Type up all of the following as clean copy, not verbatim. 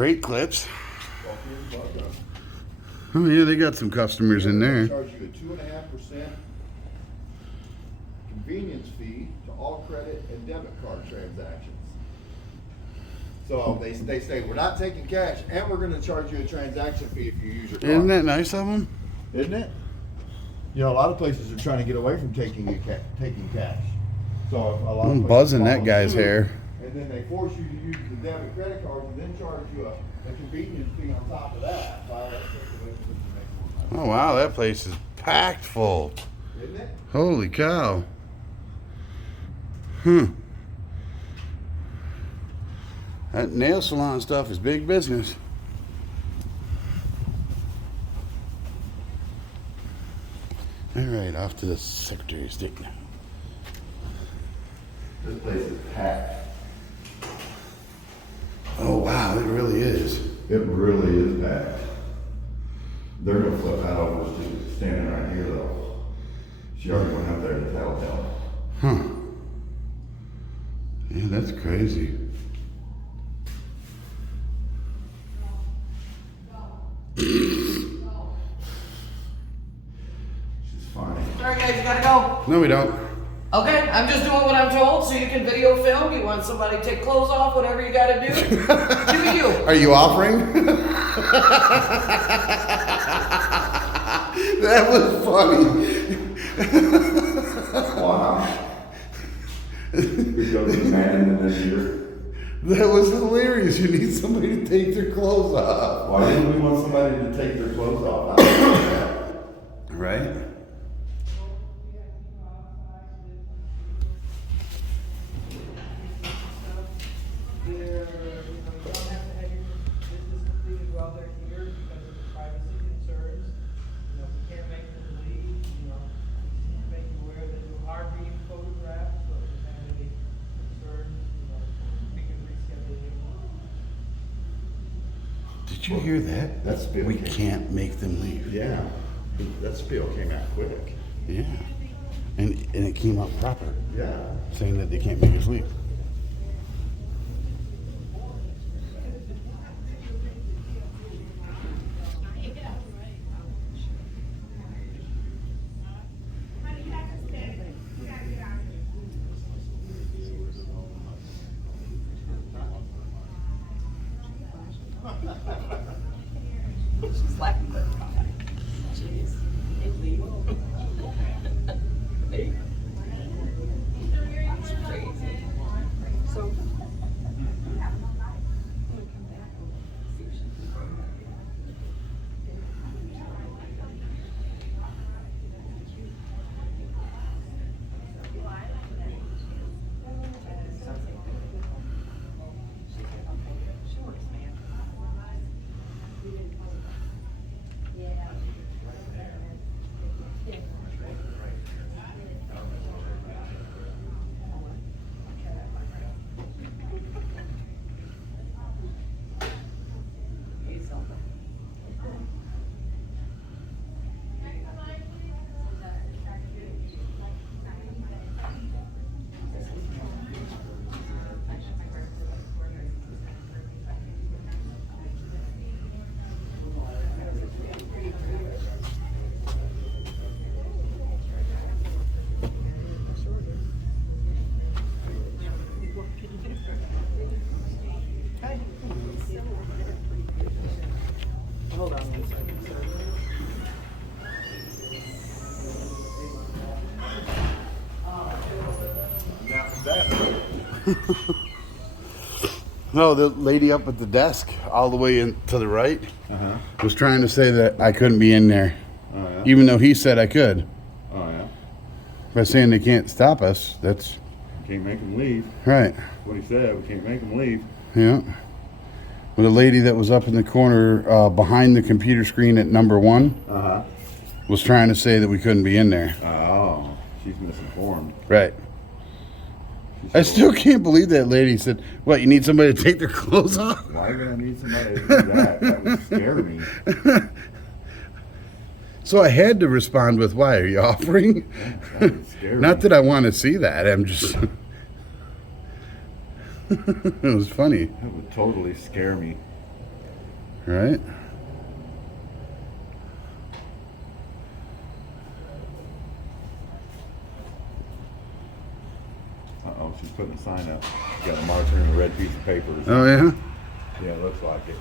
great clips. Oh yeah, they got some customers in there. Charge you a 2.5% convenience fee to all credit and debit card transactions. So they say we're not taking cash, and we're going to charge you a transaction fee if you use your card. Isn't that nice of them? Isn't it? You know, a lot of places are trying to get away from taking cash. So a lot of I'm places buzzing that follow guy's suit, hair. and then they force you to use the debit credit cards and then charge you a convenience fee on top of that. Oh wow, that place is packed full. Isn't it? Holy cow. That nail salon stuff is big business. All right, off to the Secretary of State now. This place is packed. Oh wow, it really is. It really is packed. They're gonna flip out over just standing right here though. She already went up there to tell. Huh. Yeah, that's crazy. She's fine. Sorry guys, you gotta go. No, we don't. Okay, I'm just doing what I'm told so you can video film. You want somebody to take clothes off, whatever you gotta do. Do you. Are you offering? That was funny. Wow. We go to the man in the year. That was hilarious. You need somebody to take their clothes off. Why didn't we want somebody to take their clothes off? I don't know that. Right? Did you hear that? That's big. We can't make them leave. Yeah. That spiel came out quick. Yeah. And it came out proper, Yeah. saying that they can't make us leave. She's laughing. Jeez. They leave. It's crazy. So. Hold on one second, sir. No, the lady up at the desk, all the way in to the right, was trying to say that I couldn't be in there, Oh, yeah? even though he said I could. Oh, yeah? By saying they can't stop us, that's Can't make them leave. right. That's what he said. We can't make them leave. Yeah. But a lady that was up in the corner behind the computer screen at number 1 Uh-huh. was trying to say that we couldn't be in there. Oh, she's misinformed. Right. I still can't believe that lady said, what, you need somebody to take their clothes off? Why would I need somebody to do that? That would scare me. So I had to respond with, why, are you offering? That would scare me. Not that I want to see that, I'm just... It was funny. That would totally scare me. Right? Uh-oh, she's putting a sign up. She got a marker and a red piece of paper. Or Oh, yeah? Yeah, it looks like it.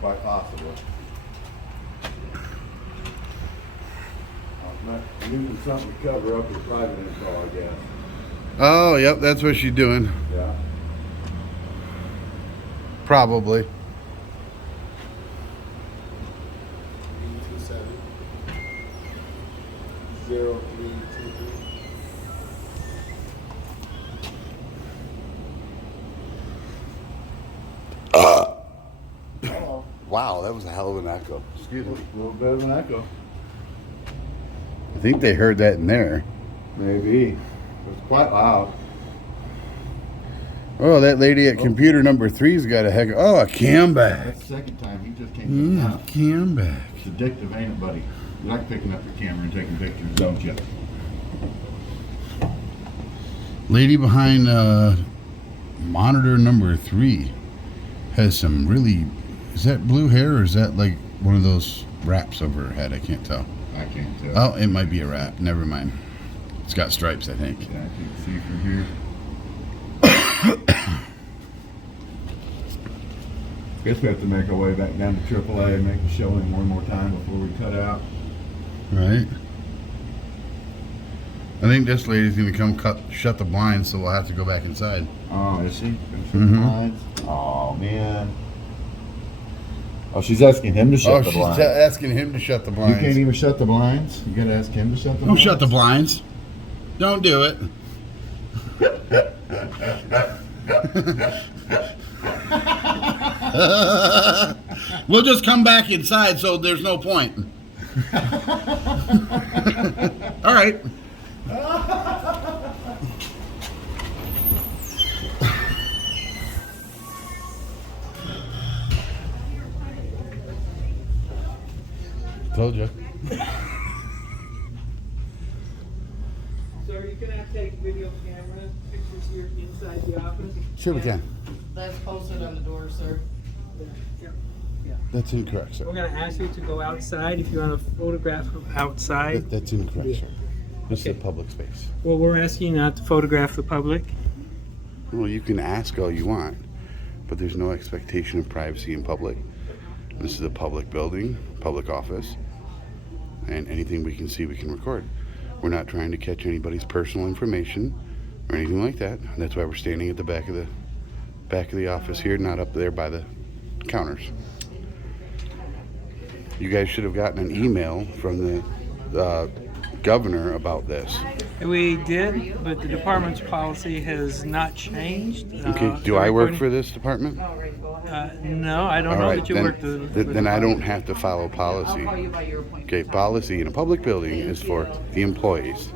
Quite possible. Using something to cover up her private info, I guess. Oh, yep, that's what she's doing. Yeah. Probably. 327 0323. Wow, that was a hell of an echo. Excuse me. A little bit of an echo. I think they heard that in there. Maybe. It's quite loud. Oh, that lady at computer number 3's got a heck of... Oh, a cam back. That's the second time he just came Yeah, out. cam back. It's addictive, ain't it, buddy? You like picking up your camera and taking pictures, don't you? Lady behind monitor number 3 has some really... Is that blue hair or is that like one of those wraps over her head? I can't tell. I can't tell. Oh, it might be a wrap. Never mind. It's got stripes, I think. Yeah, I can see from here. Guess we have to make our way back down to AAA and make the showing one more time before we cut out. Right. I think this lady's gonna come shut the blinds, so we'll have to go back inside. Oh, is she? Mhm. Oh, man. Oh, she's asking him to shut Oh, the she's blinds. asking him to shut the You blinds. can't even shut the blinds? You gotta ask him to shut the Don't blinds? shut the blinds. Don't do it. We'll just come back inside, so there's no point. All right. Told you. Sir, you cannot take video camera pictures here inside the office. Sure we can. That's posted on the door, sir. Yeah. That's incorrect, sir. We're gonna ask you to go outside if you want to photograph from outside. That's incorrect, sir. This is Okay. a public space. Well, we're asking you not to photograph the public. Well, you can ask all you want, but there's no expectation of privacy in public. This is a public building, public office, and anything we can see, we can record. We're not trying to catch anybody's personal information or anything like that. That's why we're standing at the back of the office here, not up there by the counters. You guys should have gotten an email from the governor about this. We did, but the department's policy has not changed. Okay, do I work for this department? All right, go ahead. No, I don't All know right, that you then, work the. then I don't have to follow policy. I'll call you by your appointment. Okay, policy in a public building is for the employees.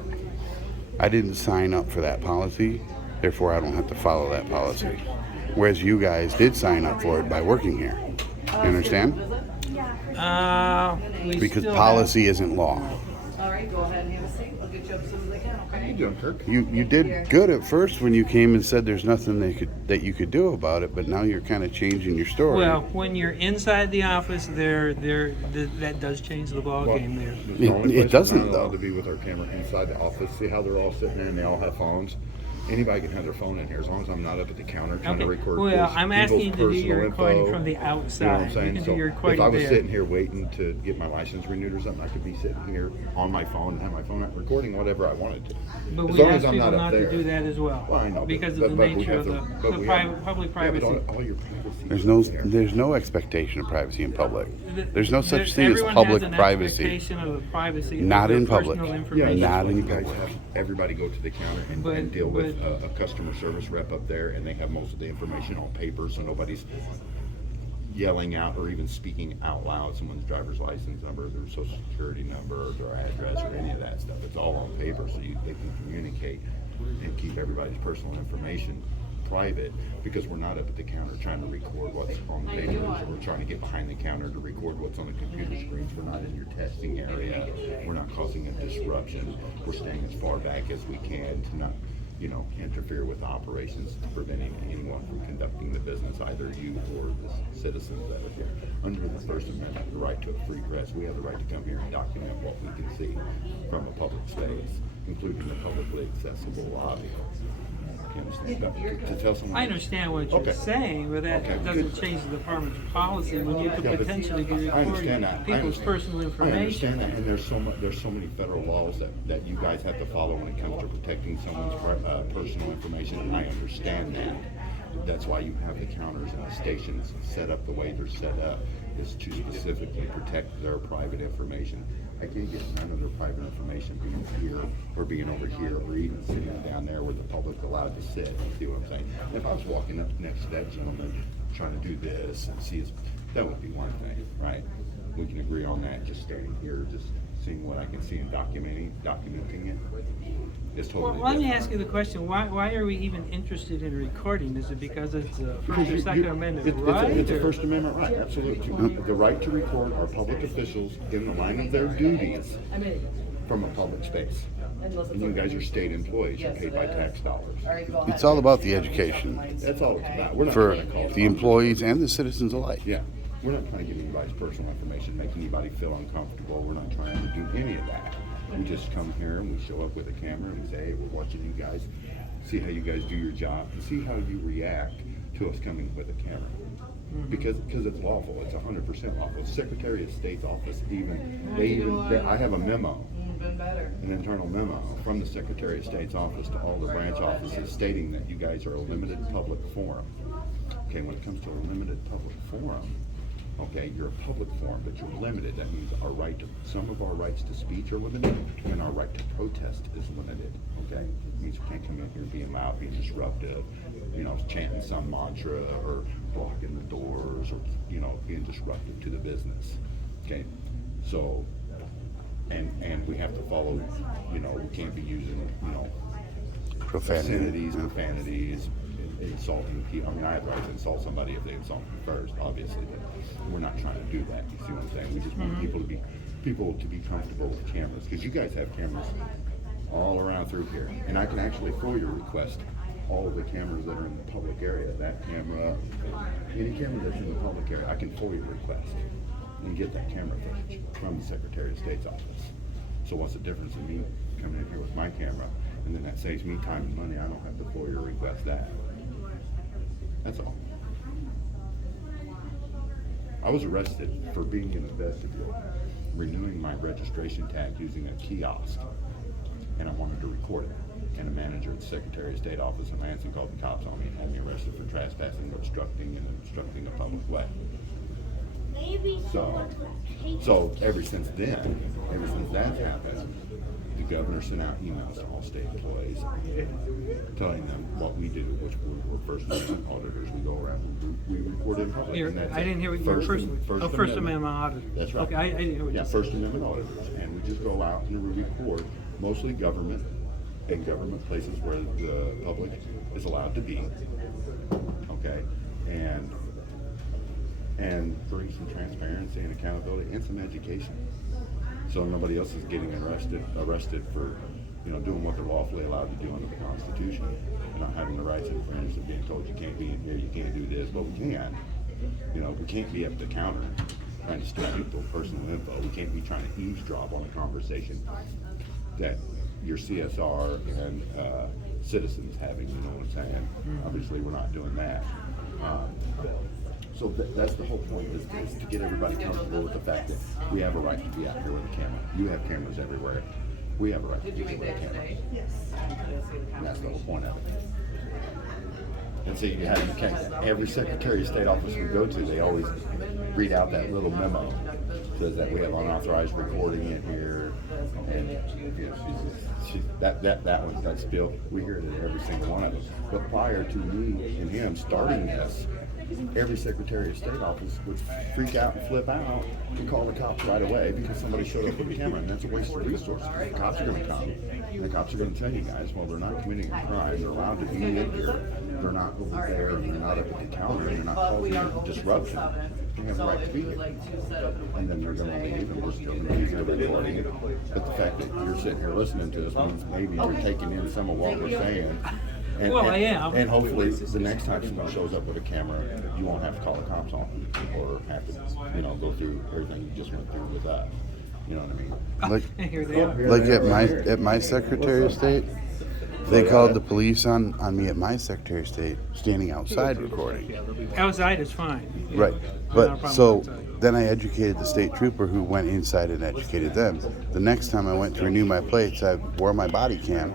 I didn't sign up for that policy, therefore I don't have to follow that policy. Whereas you guys did sign up for it by working here. You understand? We Because still policy isn't law. All right, go ahead and have a seat. I'll get you up as soon as I can, okay? doing, Kirk? You did good at first when you came and said there's nothing that you could do about it, but now you're kind of changing your story. Well, when you're inside the office, that does change the ball game there. It doesn't, though. To be with our camera inside the office. See how they're all sitting there and they all have phones. Anybody can have their phone in here as long as I'm not up at the counter trying to Okay. record. Well, I'm people's asking you to do personal your recording info. from the You know what I'm outside. saying? You can So do your if recording I was there. sitting here waiting to get my license renewed or something, I could be sitting here on my phone and have my phone out recording whatever I wanted to. But As we long as ask I'm people not up not there. to do that as well. Well, I know, because but of the we nature have of to- but the we private, have- public yeah, but privacy. all your privacy There's no expectation of privacy in public. There's no such There- thing as everyone public has an privacy. expectation of the privacy of Not their in public. personal Yeah, information. not in you guys public. have everybody go to the counter and, But- and deal with but- a customer service rep up there, and they have most of the information on paper, so nobody's yelling out or even speaking out loud someone's driver's license number, their social security number, or their address, or any of that stuff. It's all on paper, so they can communicate and keep everybody's personal information private, because we're not up at the counter trying to record what's on the papers, or we're trying to get behind the counter to record what's on the computer screens. We're not in your testing area. We're not causing a disruption. We're staying as far back as we can to not interfere with operations, preventing anyone from conducting the business, either you or the citizens that are here. Under the First Amendment, the right to a free press, we have the right to come here and document what we can see from a public space, including the publicly accessible audio. You understand? But to tell someone, I understand what you're Okay. saying, but that Okay, doesn't good. change the department's policy when you could Yeah, but potentially be I understand recording that. I people's understand. personal I information. understand that, and there's so many federal laws that you guys have to follow when it comes to protecting someone's personal information. And I understand that. That's why you have the counters and the stations set up the way they're set up, is to specifically protect their private information. I can't get none of their private information being here or being over here or even sitting down there where the public's allowed to sit. You see what I'm saying? And if I was walking up next to that gentleman trying to do this and see his, that would be one thing, right? We can agree on that. Just standing here, just seeing what I can see and documenting it. It's totally Well, let me different. ask you the question, why are we even interested in recording? Is it because it's a First or You- Second you- Amendment it's right? It's a or- First Amendment right, absolutely. The right to record our public officials in the line of their duties from a public space. And you guys are state employees, you're paid by tax dollars. It's all about the education That's all it's about. We're not for trying to cause the employees and the citizens alike. Yeah, we're not trying to get anybody's personal information, make anybody feel uncomfortable. We're not trying to do any of that. We just come here and we show up with a camera and we say, hey, we're watching you guys, see how you guys do your job, and see how you react to us coming with a camera. Because it's lawful, it's 100% lawful. Secretary of State's office I have a memo, Been better. an internal memo from the Secretary of State's office to all the branch offices stating that you guys are a limited public forum. Okay, when it comes to a limited public forum, okay, you're a public forum, but you're limited. That means some of our rights to speech are limited, and our right to protest is limited. Okay, it means we can't come in here being loud, being disruptive, chanting some mantra or blocking the doors or being disruptive to the business. Okay, so and we have to follow. We can't be using Profanity. profanities, insulting people. I mean, I have the right to insult somebody if they insult me first, obviously, but we're not trying to do that. You see what I'm saying? We just want people to be comfortable with cameras, because you guys have cameras all around through here, and I can actually FOIA request all of the cameras that are in the public area. That camera, any camera that's in the public area, I can FOIA request and get that camera footage from the Secretary of State's office. So what's the difference in me coming in here with my camera, and then that saves me time and money? I don't have to FOIA request that. That's all. I was arrested for being in the vestibule, renewing my registration tag using a kiosk, and I wanted to record it. And a manager at the Secretary of State office in Lansing called the cops on me and had me arrested for trespassing, obstructing a public way. So ever since that's happened, the governor sent out emails to all state employees telling them what we do, which we're First Amendment auditors. We go around and we report in public. Here, and that's I it. didn't hear what you were First Amendment auditor. That's right. Okay, I didn't hear what Yeah, you said. First Amendment auditors, and we just go out and we report mostly government and government places where the public is allowed to be. Okay, and bring some transparency and accountability and some education, so nobody else is getting arrested for doing what they're lawfully allowed to do under the Constitution, not having the rights infringed and being told you can't be in here, you can't do this. But we can. We can't be up the counter trying to steal people's personal info. We can't be trying to eavesdrop on a conversation that your CSR and citizens having. You know what I'm saying? Obviously, we're not doing that. So that's the whole point, is to get everybody comfortable with the fact that we have a right to be out here with a camera. You have cameras everywhere. We have a right to Did be you here make with a that camera. today? Yes. And that's the whole point of it. And so you have every Secretary of State office we go to, they always read out that little memo. Says that we have unauthorized recording in here, and that spiel, we hear it in every single one of them. But prior to me and him starting this, every Secretary of State office would freak out and flip out and call the cops right away because somebody showed up with a camera, and that's a waste of resources. The cops are going to come, and the cops are going to tell you guys, well, they're not committing a crime, they're allowed to be in here, they're not over there, and they're not up at the counter, and they're not causing disruption. They have the So right to if be you would there. like to set up an And then appointment they're for gonna today, leave and we're we'll still be gonna use the there. recording. But the fact that you're sitting here listening to us means maybe you're taking in some of what we're saying. Well, I am. And hopefully, the next time someone shows up with a camera, you won't have to call the cops on them or have to, go through everything you just went through with us. You know what I mean? Like, Here they are. like at my Secretary of State, they called the police on me at my Secretary of State, standing outside recording. Outside is fine. Right. Not a But problem so outside. then I educated the state trooper who went inside and educated them. The next time I went to renew my plates, I wore my body cam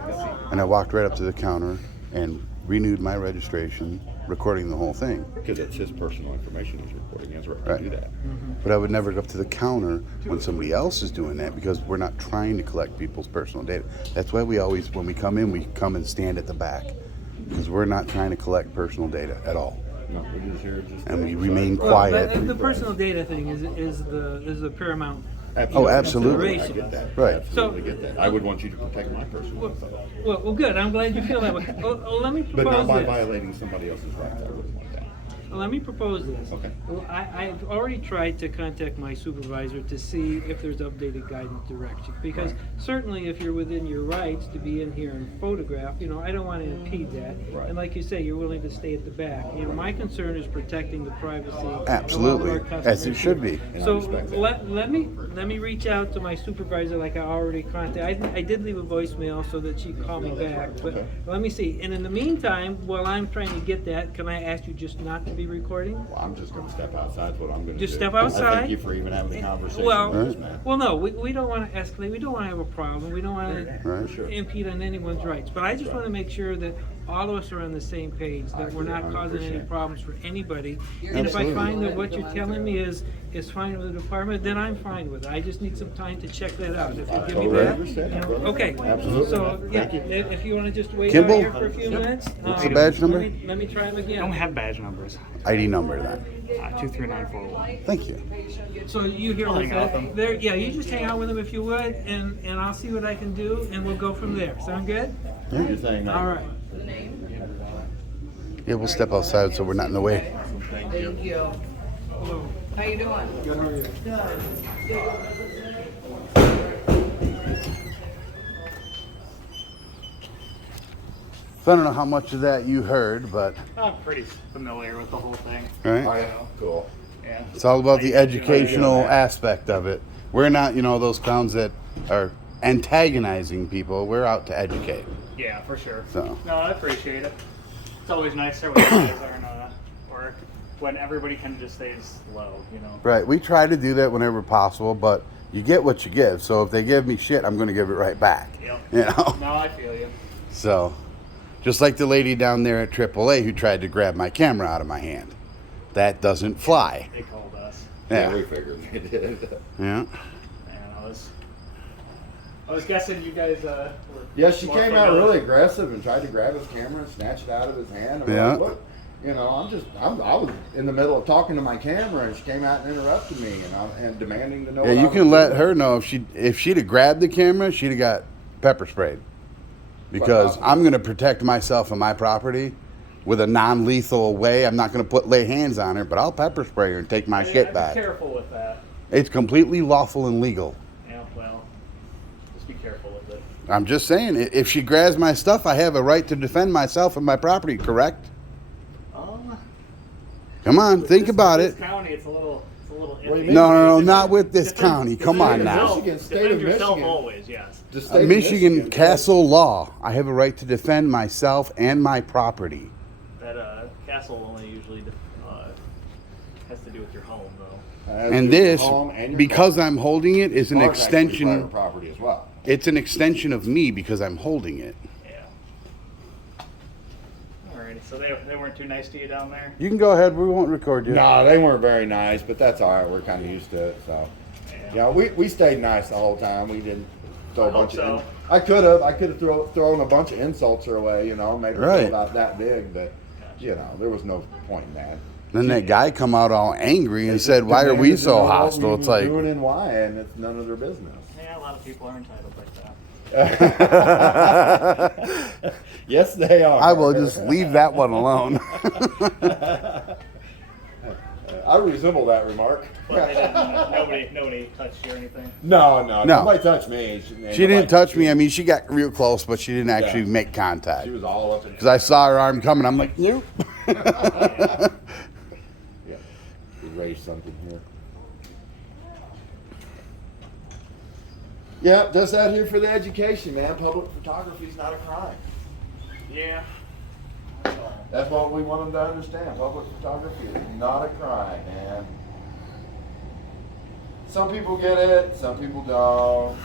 and I walked right up to the counter and renewed my registration, recording the whole thing. Because it's his personal information he's recording. He has a right Right. to do that. But I would never go up to the counter when somebody else is doing that because we're not trying to collect people's personal data. That's why we always, when we come in, we come and stand at the back because we're not trying to collect personal data at all. No, we're just here just. And we remain Well, quiet. but the personal data thing is the paramount. Oh, absolutely. I get that. Right. Absolutely get that. I would want you to protect my personal info. Well, good. I'm glad you feel that way. Let me But not propose by this. violating somebody else's rights. I wouldn't want that. Let me propose this. Okay. Well, I've already tried to contact my supervisor to see if there's updated guidance direction. Because certainly if you're within your rights to be in here and photograph, I don't want to impede that. Right. And like you say, you're willing to stay at the back. My concern is protecting the privacy of all of Absolutely. our As customers it should here. be. And I So respect that. let me reach out to my supervisor like I already contacted. I did leave a voicemail so that she'd call me back. But Okay. let me see. And in the meantime, while I'm trying to get that, can I ask you just not to be recording? Well, I'm just gonna step outside, is what I'm gonna do. Just step I outside? thank you for even having the conversation Well, with this man. well, no, we don't want to escalate. We don't want to have a problem. We don't want Right. to impede on anyone's rights. But I just want to make sure that all of us are on the same page, that we're not causing any 100%. problems for anybody. And if I Absolutely. find that what you're telling me is fine with the department, then I'm fine with it. I just need some time to check that out. If you give me Totally that, understand, brother. okay. Absolutely. So, yeah, Thank you. if you want to just wait Kimball? out here for a few minutes. What's the badge number? Let me try them I don't again. have badge numbers. ID number then. 23941. Thank you. So you hear Hang out what's with them. there? Yeah, you just hang out with them if you would, and I'll see what I can do, and we'll go from there. Sound good? You're saying that. All right. Yeah, we'll step outside so we're not in the way. Thank you. How you doing? Good, how are you? So I don't know how much of that you heard, but I'm pretty familiar with the whole thing. right? yeah, cool. Yeah. It's all about the educational aspect of it. We're not, those clowns that are antagonizing people. We're out to educate. Yeah, for sure. So. No, I appreciate it. It's always nicer when you guys aren't, or when everybody kind of just stays low, Right. We try to do that whenever possible, but you get what you give. So if they give me shit, I'm going to give it right back. Yep. No, I feel you. So, just like the lady down there at AAA who tried to grab my camera out of my hand. That doesn't fly. They called us. Yeah, we Yeah. figured they did. Yeah. And I was guessing you guys were. Yeah, she more came out familiar. really aggressive and tried to grab his camera and snatch it out of his hand. I'm Yeah. like, what? I was in the middle of talking to my camera and she came out and interrupted me and demanding to know. Yeah, what you I can was let doing. her know if she'd have grabbed the camera, she'd have got pepper sprayed. Because I'm going to protect myself and my property with a non-lethal way. I'm not going to lay hands on her, but I'll pepper spray her and take my shit Be back. careful with that. It's completely lawful and legal. Yeah, well, just be careful with it. I'm just saying, if she grabs my stuff, I have a right to defend myself and my property, correct? Come on, think about This it. county, it's a little What do you iffy. mean? No, not with this county. Come on Defend now. yourself. Michigan, state Defend of yourself Michigan. always, yes. The state of Michigan castle law. I have a right to defend myself and my property. That castle only usually has to do with your home, though. And this, because I'm holding it, is an extension. Property as well. It's an extension of me because I'm holding it. Yeah. Alrighty, so they weren't too nice to you down there? You can go ahead. We won't record you. No, they weren't very nice, but that's all right. We're kind of used to it. So, yeah, we stayed nice the whole time. We didn't throw a I hope bunch so. of. I could have thrown a bunch of insults her way, made her Right. feel about that big, but there was no point in that. Then that guy come out all angry and said, "Why are we Demanded to know so what hostile?" we It's were like, doing and why, and it's none of their business. Yeah, a lot of people are entitled like that. Yes, they are. I will just leave that one alone. I resemble that remark. But they didn't, nobody touched you or anything. No, No. nobody touched me. She didn't touch me. I mean, she got real close, but she didn't actually Yeah. make contact. She was all up in. Because I saw her arm coming. I'm like, nope. Yeah. Erase something here. Yeah, just out here for the education, man. Public photography is not a crime. Yeah. That's what we want them to understand. Public photography is not a crime, man. Some people get it, some people don't.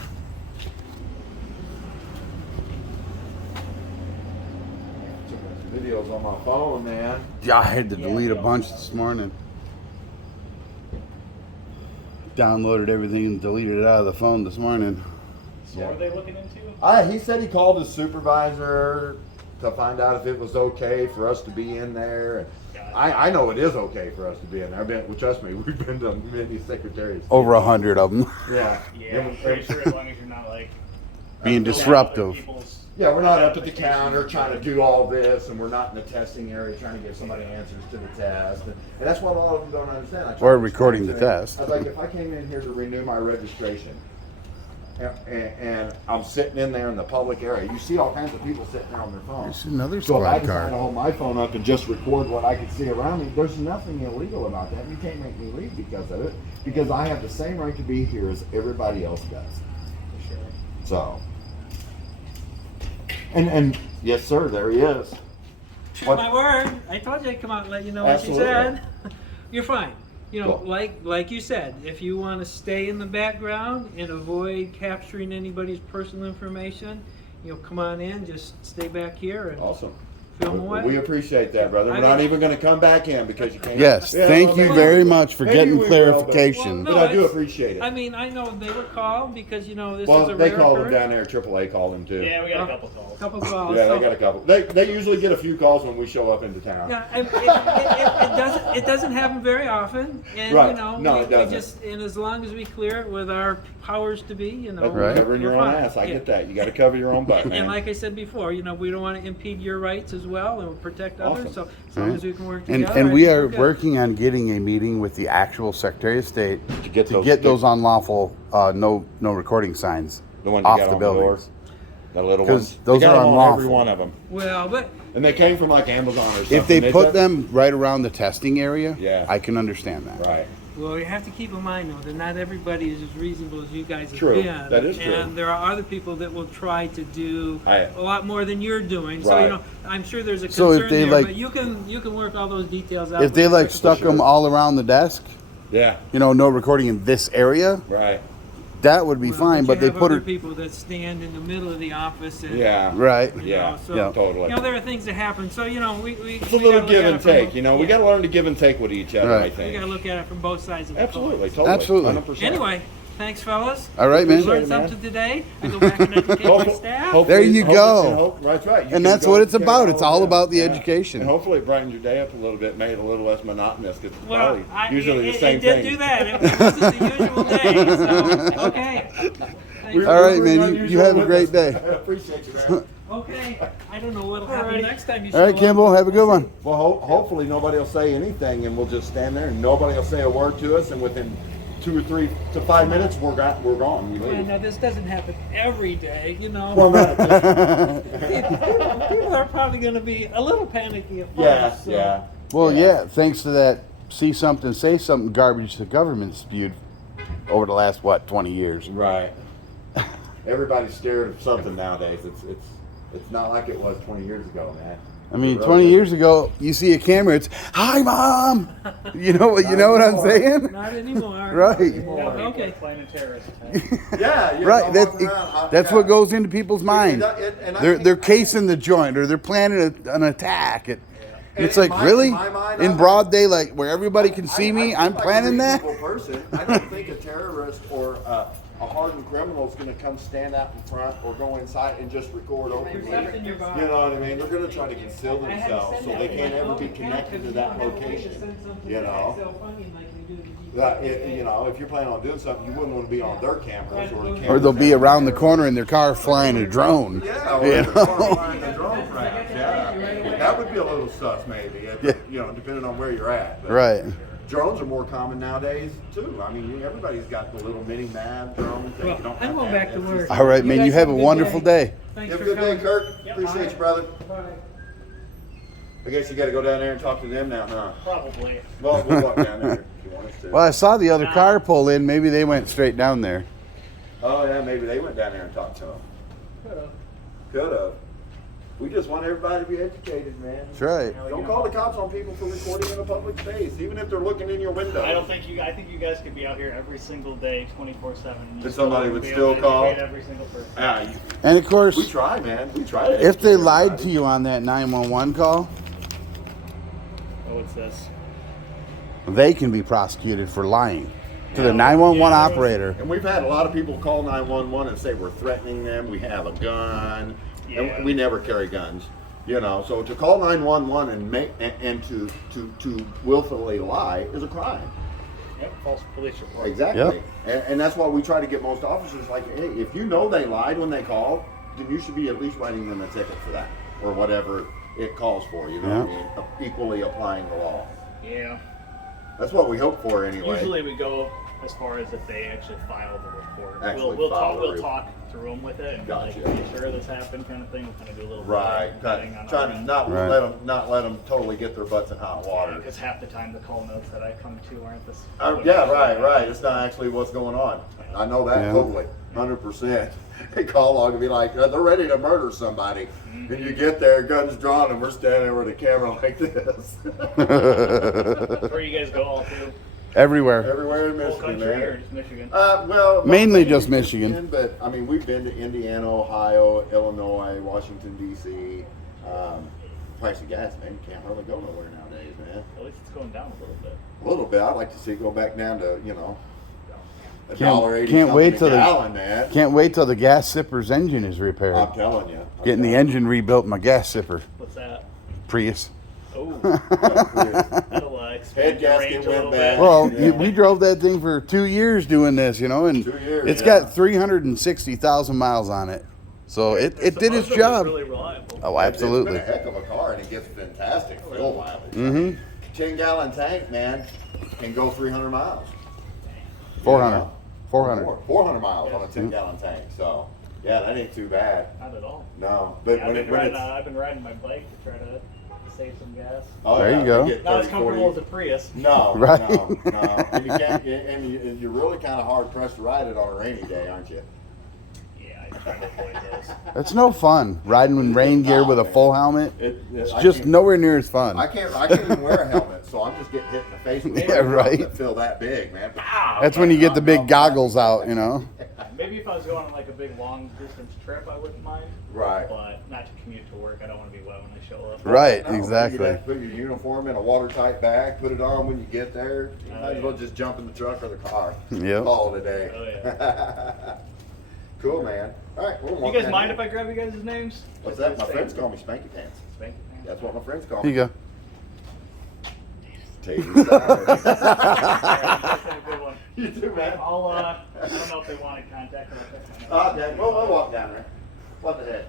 Took some videos on my phone, man. Yeah, I had to delete a bunch this morning. Downloaded everything and deleted it out of the phone this morning. So what are they looking into? He said he called his supervisor to find out if it was okay for us to be in there. I know it is okay for us to be in there. Well, trust me, we've been to many secretaries. Over 100 of them. Yeah. Yeah, I'm pretty sure as long as you're not like Being filling disruptive. other people's Yeah, we're not up at the applications counter or trying to do all this, and we're not in the testing area trying to give somebody answers to the test. And that's what a lot of them don't understand. I try Or to recording explain the to them. test. I was like, if I came in here to renew my registration, and I'm sitting in there in the public area, you see all kinds of people sitting there on their phones. There's another So if I squad decide car. to hold my phone up and just record what I can see around me, there's nothing illegal about that. You can't make me leave because of it, because I have the same right to be here as everybody else does. for sure. So, and yes, sir, there he is. To What- my word, I told you I'd come out and let you know what Absolutely. she said. You're fine. You know, Cool. like you said, if you want to stay in the background and avoid capturing anybody's personal information, come on in, just stay back here and Awesome. film away. We appreciate that, brother. We're I not mean- even going to come back in because you can't. Yes, Yeah, thank well, you maybe- very much for maybe getting we will, clarification. Well, But I do it's- appreciate it. I mean, I know they were called because this is a Well, rare they called them occurrence. down there. AAA called them too. Yeah, we got a couple calls. Couple calls. Yeah, so- they got a couple. They usually get a few calls when we show up into town. Yeah, it doesn't happen very often, and Right. no, No, we it doesn't. just and as long as we clear it with our powers to be, That's Right. covering your we're own fine. ass. I Yeah. get that. You got to cover your own butt, And man. like I said before, we don't want to impede your rights as well, and we'll protect others. Awesome. So as long as we can work And together, and I we think are we're good. working on getting a meeting with the actual Secretary of State To get those unlawful no recording signs the ones off you got the on the door, buildings. the little 'Cause ones. those They got are them on every unlawful. one of them, Well, but and they came from like Amazon or something. If they put said- them right around the testing area, Yeah. I can understand that. right. well, you have to keep in mind though that not everybody is as reasonable as you guys have True. been. That is true. And there are other people that will try to do I- a lot more than you're doing. So Right. I'm sure there's a So concern if they, there, like- but you can work all those details out. If they with like the stuck sure. them all around the desk, Yeah. no recording in this area, Right. that would be Well, fine. But you they have put other it people that stand in the middle of the office. And, Yeah. right. you Yeah. know, so, Yeah. Totally. there are things that happen. So we It's a we little gotta look give at and it from take. both- We yeah. got to learn to give and take with each other. Right. I We think. got to look at it from both sides of the Absolutely. coin. Totally. Absolutely. 100%. Anyway, thanks, fellas. All right, man. Appreciate Learned it, man. something today. I go back and educate my Hopefully- staff. hopefully- There you hopefully- go. That's right. You And can that's go what it's check about. out It's all all of about the that. education. And hopefully it brightened your day up a little bit, made it a little less monotonous because it's Well, probably usually the same it did thing. do that. It wasn't the usual day. So, okay. Thanks. All right, We're man, unusual you have a with great this. day. I appreciate you, man. Okay. I don't know what'll happen next time you show All right, up. Kimball, have a good one. Well, hopefully nobody will say anything, and we'll just stand there, and nobody will say a word to us, and within 2 or 3 to 5 minutes, we're gone. We Well, leave. now this doesn't happen every day, Well, not People are probably going to be a little panicky at first. yeah, so- yeah. Well, yeah, thanks to that see something, say something garbage the government spewed over the last, 20 years. Right. Everybody's scared of something nowadays. It's not like it was 20 years ago, man. I mean, It really 20 isn't. years ago, you see a camera, it's, hi, Mom! You know what I'm saying? Not anymore. Right. Okay. Planning a terrorist attack. Yeah, you're Right, walking around, that's yeah. what goes into people's mind. and I They're think- casing the joint, or they're planning an attack. It's In like, my- really? in my mind, In I- broad day, like, where everybody can see I me, think I'm like planning a that? reasonable person. I don't think a terrorist or a hardened criminal is going to come stand out in front or go inside and just record openly. There's stuff in your body. You know what I mean? They're going to try to conceal I had to themselves send so that they to can't my ever be phone connected to because that you don't have a way to location. send something You to know? Excel funding like you do to You know, if you're planning on doing something, you wouldn't want to be on their cameras or the cameras. Or they'll be around the corner in their car flying a drone. Yeah, or You in the car know? flying the drone crash. Yeah, that would be a little sus maybe. Yeah. You know, depending on where you're at. But Right. drones are more common nowadays too. I mean, everybody's got the little mini map drones. that Well, you don't I'm have going to back to have work. All right, man. guys You have a have a good wonderful day. Thanks You have a for good day, coming. Kirk. Yep. Appreciate you, brother. Bye. I guess you got to go down there and talk to them now, huh? Probably. Well, we'll walk down there if you want us to. Well, I saw the other car pull in. Maybe they went straight down there. Oh yeah, maybe they went down there and talked to them. Could have. We just want everybody to be educated, man. That's right. Don't call the cops on people for recording in a public space, even if they're looking in your window. I don't think you. I think you guys could be out here every single day, 24/7. That somebody would Be still able to call? educate every single person. And of We course, try, man. We try to. if they educate lied everybody. to you on that 911 call, Oh, what's this? they can be prosecuted for lying to the Yeah. 911 Yeah. operator. And we've had a lot of people call 911 and say we're threatening them. We have a gun, Yeah. and we never carry guns. You know, so to call 911 and make and to willfully lie is a crime. Yep, false police report. Exactly. And that's why we try to get most officers like, hey, if you know they lied when they called, then you should be at least writing them a ticket for that or whatever it calls for. You know, what I mean? Equally applying the law. Yeah. That's what we hope for anyway. Usually we go as far as if they actually file the report. Actually we'll file talk. the We'll report. talk through them with it and Gotcha. be like, "Are you sure this happened?" kind of thing. We'll kind of do a little Right. vetting on Trying to not Right. let them totally get their butts in hot water. Because half the time the call notes that I come to aren't this. Yeah, right. It's not actually what's going on. I know that Yeah. totally, 100%. They call log and be like, they're ready to murder somebody. And you get there, guns drawn, and we're standing there with a camera like this. Where you guys go all through? Everywhere. Everywhere in Whole Michigan, country or man. just Michigan? Well, Mainly not just Michigan. but I mean, we've been to Indiana, Ohio, Illinois, Washington D.C. Price of gas, man, you can't hardly go nowhere nowadays, man. At least it's going down a little bit. A little bit. I'd like to see it go back down to $1.80 Can't wait till gallon, man. Can't wait till the gas sipper's engine is repaired. I'm telling you. Getting the engine rebuilt in my gas sipper. What's that? Prius. Oh, engine. that'll expand Head your gasket range a went little bad. bit. Well, Yeah. we drove that thing for 2 years doing this, and 2 years, it's yeah. got 360,000 miles on it. So it did its Most of job. Really reliable. Oh, It's absolutely. been a heck of a car, and it gets fantastic fuel mileage. Mm-hmm. 10-gallon tank, man, can go 300 miles. 400. 400. 400 miles on a 10-gallon tank. So, yeah, that ain't too bad. Not at all. No, but Yeah, when it's I've been riding my bike to try to save some gas. oh, There yeah, you go. get Not as 30, comfortable 40. as a Prius. No, Right. no. And you can't, and you're really kind of hard pressed to ride it on a rainy day, aren't you? Yeah, I try to avoid those. It's no fun riding in rain gear with a full helmet. It's I just can't- nowhere near as fun. I can't even wear a helmet, so I'm just getting hit in the face with Yeah, right. that feel that big, man. Pow! That's when you get the big goggles out, Maybe if I was going on like a big long distance trip, I wouldn't mind. Right. But not to commute to work. I don't want to be wet when I show up. Right, No, exactly. You have to put your uniform in a watertight bag, put it on when you get there. You Oh, might as well yeah. just jump in the truck or the car. Yep. Call it a day. Oh, yeah. Cool, man. All right, we'll You walk guys down mind here. if I grab you guys' names? What's that? My friends call me Spanky Pants. Spanky Pants. That's what my friends call Here me. you go. Tasty style. Alright, have a good one. You too, man. I don't know if they want to contact me. I'll check my notes. Okay, we'll walk down there. What the heck?